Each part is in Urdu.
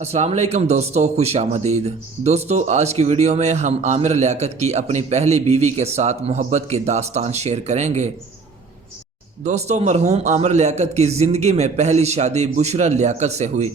السلام علیکم دوستو، خوش آمدید دوستو۔ آج کی ویڈیو میں ہم عامر لیاقت کی اپنی پہلی بیوی کے ساتھ محبت کی داستان شیئر کریں گے۔ دوستو، مرحوم عامر لیاقت کی زندگی میں پہلی شادی بشرا لیاقت سے ہوئی۔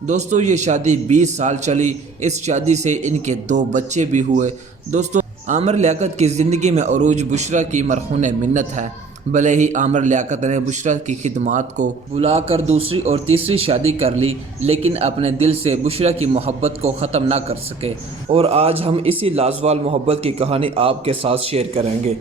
دوستو، یہ شادی 20 سال چلی۔ اس شادی سے ان کے 2 بچے بھی ہوئے۔ دوستو، عامر لیاقت کی زندگی میں عروج بشرا کی مرہون منت ہے۔ بھلے ہی عامر لیاقت نے بشرا کی خدمات کو بلا کر دوسری اور تیسری شادی کر لی، لیکن اپنے دل سے بشرا کی محبت کو ختم نہ کر سکے، اور آج ہم اسی لازوال محبت کی کہانی آپ کے ساتھ شیئر کریں گے۔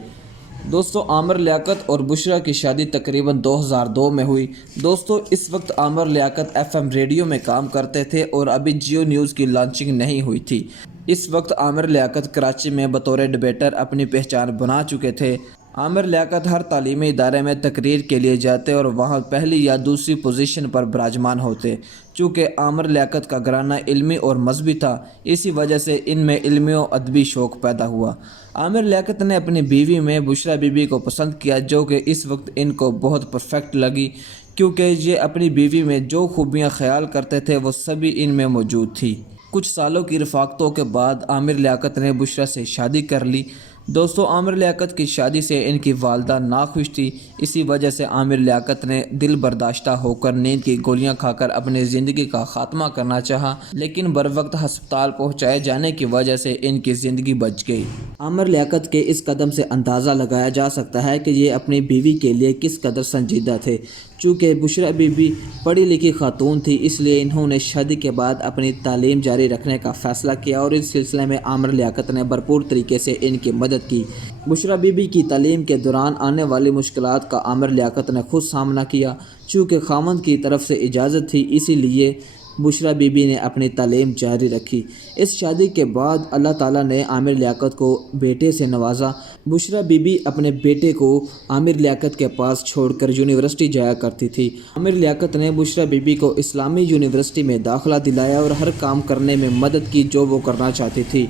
دوستو، عامر لیاقت اور بشرا کی شادی تقریباً 2002 میں ہوئی۔ دوستو، اس وقت عامر لیاقت FM ریڈیو میں کام کرتے تھے اور ابھی جیو نیوز کی لانچنگ نہیں ہوئی تھی۔ اس وقت عامر لیاقت کراچی میں بطور ڈبیٹر اپنی پہچان بنا چکے تھے۔ عامر لیاقت ہر تعلیمی ادارے میں تقریر کے لیے جاتے اور وہاں پہلی یا دوسری پوزیشن پر براجمان ہوتے۔ چونکہ عامر لیاقت کا گھرانہ علمی اور مذہبی تھا، اسی وجہ سے ان میں علمی و ادبی شوق پیدا ہوا۔ عامر لیاقت نے اپنی بیوی میں بشرا بی بی کو پسند کیا، جو کہ اس وقت ان کو بہت پرفیکٹ لگی، کیونکہ یہ اپنی بیوی میں جو خوبیاں خیال کرتے تھے وہ سبھی ان میں موجود تھی۔ کچھ سالوں کی رفاقتوں کے بعد عامر لیاقت نے بشرا سے شادی کر لی۔ دوستو، عامر لیاقت کی شادی سے ان کی والدہ ناخوش تھی، اسی وجہ سے عامر لیاقت نے دل برداشتہ ہو کر نیند کی گولیاں کھا کر اپنی زندگی کا خاتمہ کرنا چاہا، لیکن بروقت ہسپتال پہنچائے جانے کی وجہ سے ان کی زندگی بچ گئی۔ عامر لیاقت کے اس قدم سے اندازہ لگایا جا سکتا ہے کہ یہ اپنی بیوی کے لیے کس قدر سنجیدہ تھے۔ چونکہ بشرا بی بی پڑھی لکھی خاتون تھی، اس لیے انہوں نے شادی کے بعد اپنی تعلیم جاری رکھنے کا فیصلہ کیا اور اس سلسلے میں عامر لیاقت نے بھرپور طریقے سے ان کی مدد کی۔ بشرا بی بی کی تعلیم کے دوران آنے والی مشکلات کا عامر لیاقت نے خود سامنا کیا۔ چونکہ خاوند کی طرف سے اجازت تھی، اسی لیے بشرا بی بی نے اپنی تعلیم جاری رکھی۔ اس شادی کے بعد اللہ تعالیٰ نے عامر لیاقت کو بیٹے سے نوازا۔ بشرا بی بی اپنے بیٹے کو عامر لیاقت کے پاس چھوڑ کر یونیورسٹی جایا کرتی تھی۔ عامر لیاقت نے بشرا بی بی کو اسلامی یونیورسٹی میں داخلہ دلایا اور ہر کام کرنے میں مدد کی جو وہ کرنا چاہتی تھی۔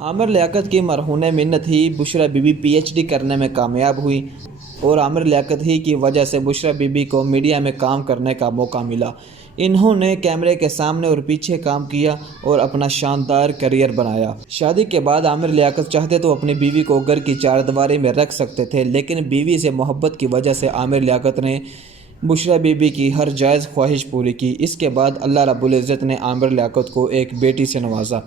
عامر لیاقت کی مرہون منت ہی بشرا بی بی PhD کرنے میں کامیاب ہوئی، اور عامر لیاقت ہی کی وجہ سے بشرا بی بی کو میڈیا میں کام کرنے کا موقع ملا۔ انہوں نے کیمرے کے سامنے اور پیچھے کام کیا اور اپنا شاندار کیریئر بنایا۔ شادی کے بعد عامر لیاقت چاہتے تو اپنی بیوی کو گھر کی چاردیواری میں رکھ سکتے تھے، لیکن بیوی سے محبت کی وجہ سے عامر لیاقت نے بشرا بی بی کی ہر جائز خواہش پوری کی۔ اس کے بعد اللہ رب العزت نے عامر لیاقت کو ایک بیٹی سے نوازا۔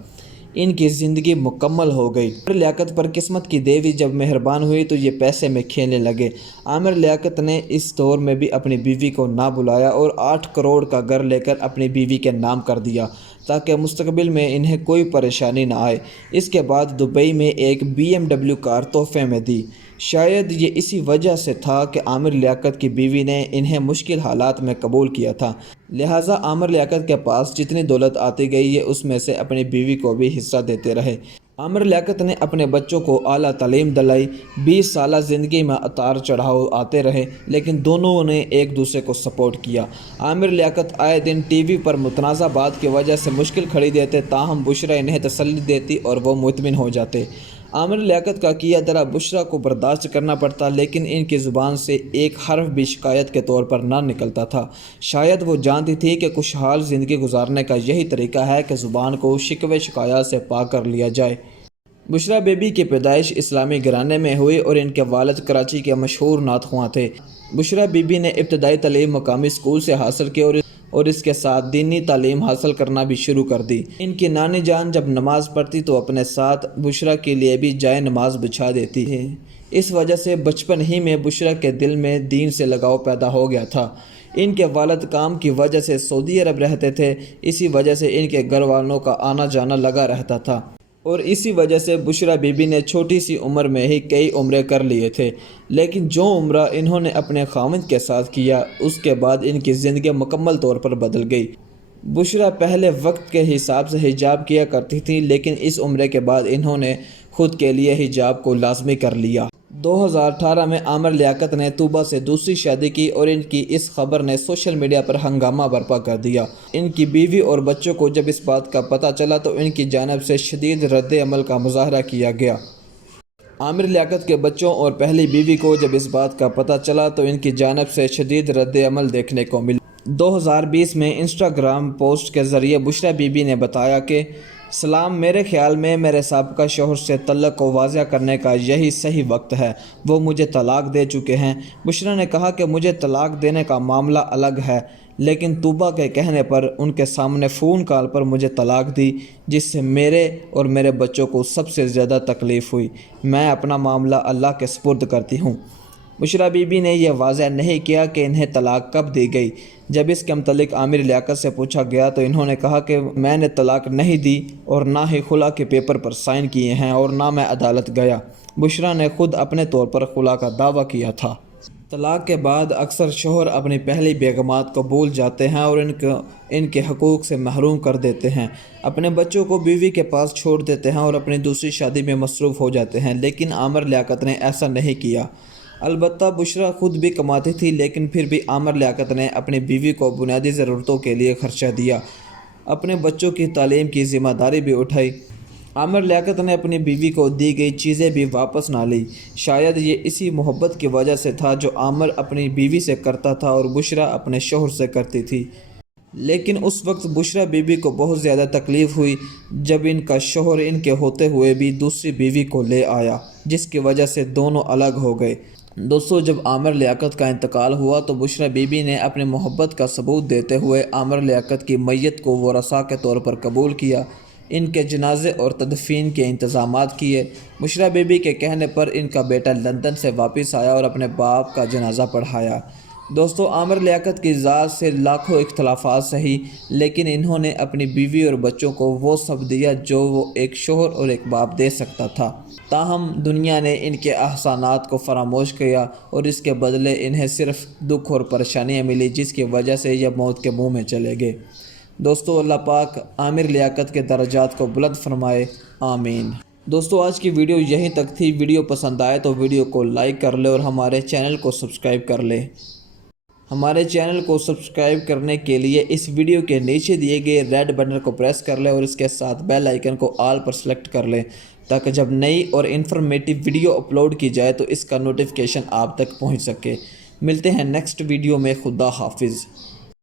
ان کی زندگی مکمل ہو گئی۔ عامر لیاقت پر قسمت کی دیوی جب مہربان ہوئی تو یہ پیسے میں کھیلنے لگے۔ عامر لیاقت نے اس دور میں بھی اپنی بیوی کو نہ بلایا اور 8 کروڑ کا گھر لے کر اپنی بیوی کے نام کر دیا، تاکہ مستقبل میں انہیں کوئی پریشانی نہ آئے۔ اس کے بعد دبئی میں ایک BMW کار تحفے میں دی۔ شاید یہ اسی وجہ سے تھا کہ عامر لیاقت کی بیوی نے انہیں مشکل حالات میں قبول کیا تھا، لہٰذا عامر لیاقت کے پاس جتنی دولت آتی گئی یہ اس میں سے اپنی بیوی کو بھی حصہ دیتے رہے۔ عامر لیاقت نے اپنے بچوں کو اعلیٰ تعلیم دلائی۔ 20 سالہ زندگی میں اتار چڑھاؤ آتے رہے، لیکن دونوں نے ایک دوسرے کو سپورٹ کیا۔ عامر لیاقت آئے دن ٹی وی پر متنازع بات کی وجہ سے مشکل کھڑی دیتے، تاہم بشرا انہیں تسلی دیتی اور وہ مطمئن ہو جاتے۔ عامر لیاقت کا کیا درا بشرا کو برداشت کرنا پڑتا، لیکن ان کی زبان سے ایک حرف بھی شکایت کے طور پر نہ نکلتا تھا۔ شاید وہ جانتی تھی کہ خوشحال زندگی گزارنے کا یہی طریقہ ہے کہ زبان کو شکوے شکایات سے پاک کر لیا جائے۔ بشرا بی بی کی پیدائش اسلامی گھرانے میں ہوئی اور ان کے والد کراچی کے مشہور نعت خواں تھے۔ بشرا بی بی نے ابتدائی تعلیم مقامی اسکول سے حاصل کی اور اس کے ساتھ دینی تعلیم حاصل کرنا بھی شروع کر دی۔ ان کی نانی جان جب نماز پڑھتی تو اپنے ساتھ بشرا کے لیے بھی جائے نماز بچھا دیتی ہے۔ اس وجہ سے بچپن ہی میں بشرا کے دل میں دین سے لگاؤ پیدا ہو گیا تھا۔ ان کے والد کام کی وجہ سے سعودی عرب رہتے تھے، اسی وجہ سے ان کے گھر والوں کا آنا جانا لگا رہتا تھا، اور اسی وجہ سے بشرا بی بی نے چھوٹی سی عمر میں ہی کئی عمرے کر لیے تھے۔ لیکن جو عمرہ انہوں نے اپنے خاوند کے ساتھ کیا، اس کے بعد ان کی زندگی مکمل طور پر بدل گئی۔ بشرا پہلے وقت کے حساب سے حجاب کیا کرتی تھی، لیکن اس عمرے کے بعد انہوں نے خود کے لیے حجاب کو لازمی کر لیا۔ 2018 میں عامر لیاقت نے طوبہ سے دوسری شادی کی اور ان کی اس خبر نے سوشل میڈیا پر ہنگامہ برپا کر دیا۔ ان کی بیوی اور بچوں کو جب اس بات کا پتہ چلا تو ان کی جانب سے شدید رد عمل کا مظاہرہ کیا گیا۔ عامر لیاقت کے بچوں اور پہلی بیوی کو جب اس بات کا پتہ چلا تو ان کی جانب سے شدید رد عمل دیکھنے کو ملا۔ 2020 میں انسٹاگرام پوسٹ کے ذریعے بشریٰ بی بی نے بتایا کہ سلام، میرے خیال میں میرے سابقہ شوہر سے تعلق کو واضح کرنے کا یہی صحیح وقت ہے۔ وہ مجھے طلاق دے چکے ہیں۔ بشریٰ نے کہا کہ مجھے طلاق دینے کا معاملہ الگ ہے، لیکن طوبیٰ کے کہنے پر ان کے سامنے فون کال پر مجھے طلاق دی، جس سے میرے اور میرے بچوں کو سب سے زیادہ تکلیف ہوئی۔ میں اپنا معاملہ اللہ کے سپرد کرتی ہوں۔ بشریٰ بی بی نے یہ واضح نہیں کیا کہ انہیں طلاق کب دی گئی۔ جب اس کے متعلق عامر لیاقت سے پوچھا گیا تو انہوں نے کہا کہ میں نے طلاق نہیں دی اور نہ ہی خلا کے پیپر پر سائن کیے ہیں اور نہ میں عدالت گیا۔ بشریٰ نے خود اپنے طور پر خلا کا دعویٰ کیا تھا۔ طلاق کے بعد اکثر شوہر اپنی پہلی بیگمات کو بھول جاتے ہیں اور ان کے حقوق سے محروم کر دیتے ہیں، اپنے بچوں کو بیوی کے پاس چھوڑ دیتے ہیں اور اپنی دوسری شادی میں مصروف ہو جاتے ہیں، لیکن عامر لیاقت نے ایسا نہیں کیا۔ البتہ بشریٰ خود بھی کماتی تھی، لیکن پھر بھی عامر لیاقت نے اپنی بیوی کو بنیادی ضرورتوں کے لیے خرچہ دیا، اپنے بچوں کی تعلیم کی ذمہ داری بھی اٹھائی۔ عامر لیاقت نے اپنی بیوی کو دی گئی چیزیں بھی واپس نہ لی۔ شاید یہ اسی محبت کی وجہ سے تھا جو عامر اپنی بیوی سے کرتا تھا اور بشریٰ اپنے شوہر سے کرتی تھی۔ لیکن اس وقت بشریٰ بی بی کو بہت زیادہ تکلیف ہوئی جب ان کا شوہر ان کے ہوتے ہوئے بھی دوسری بیوی کو لے آیا، جس کی وجہ سے دونوں الگ ہو گئے۔ دوستو، جب عامر لیاقت کا انتقال ہوا تو بشریٰ بی بی نے اپنے محبت کا ثبوت دیتے ہوئے عامر لیاقت کی میت کو ورثاء کے طور پر قبول کیا، ان کے جنازے اور تدفین کے انتظامات کیے۔ بشریٰ بی بی کے کہنے پر ان کا بیٹا لندن سے واپس آیا اور اپنے باپ کا جنازہ پڑھایا۔ دوستو، عامر لیاقت کی ذات سے لاکھوں اختلافات سہی، لیکن انہوں نے اپنی بیوی اور بچوں کو وہ سب دیا جو وہ ایک شوہر اور ایک باپ دے سکتا تھا۔ تاہم دنیا نے ان کے احسانات کو فراموش کیا اور اس کے بدلے انہیں صرف دکھ اور پریشانیاں ملی، جس کی وجہ سے یہ موت کے منہ میں چلے گئے۔ دوستو، اللہ پاک عامر لیاقت کے درجات کو بلند فرمائے، آمین۔ دوستو، آج کی ویڈیو یہیں تک تھی۔ ویڈیو پسند آئے تو ویڈیو کو لائک کر لے اور ہمارے چینل کو سبسکرائب کر لے۔ ہمارے چینل کو سبسکرائب کرنے کے لیے اس ویڈیو کے نیچے دیے گئے ریڈ بٹن کو پریس کر لیں اور اس کے ساتھ بیل آئیکن کو آل پر سلیکٹ کر لیں، تاکہ جب نئی اور انفارمیٹیو ویڈیو اپلوڈ کی جائے تو اس کا نوٹیفیکیشن آپ تک پہنچ سکے۔ ملتے ہیں نیکسٹ ویڈیو میں۔ خدا حافظ۔